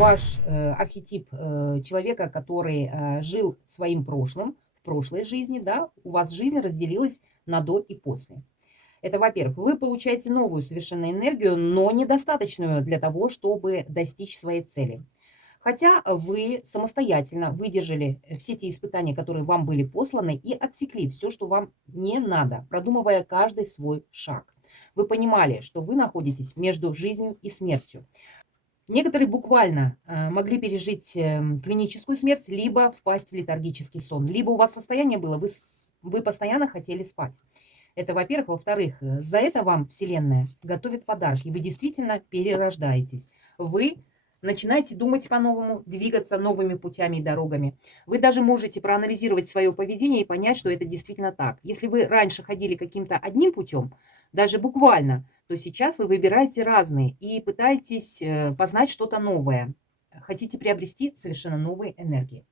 ваш архетип человека, который жил своим прошлым, в прошлой жизни, да, у вас жизнь разделилась на до и после. Это, во-первых, вы получаете новую совершенно энергию, но недостаточную для того, чтобы достичь своей цели. Хотя вы самостоятельно выдержали все те испытания, которые вам были посланы, и отсекли все, что вам не надо, продумывая каждый свой шаг. Вы понимали, что вы находитесь между жизнью и смертью. Некоторые буквально могли пережить клиническую смерть, либо впасть в летаргический сон, либо у вас состояние было, вы постоянно хотели спать. Это, во-первых. Во-вторых, за это вам Вселенная готовит подарки, и вы действительно перерождаетесь. Вы начинаете думать по-новому, двигаться новыми путями и дорогами. Вы даже можете проанализировать свое поведение и понять, что это действительно так. Если вы раньше ходили каким-то одним путем, даже буквально, то сейчас вы выбираете разные и пытаетесь познать что-то новое. Хотите приобрести совершенно новые энергии.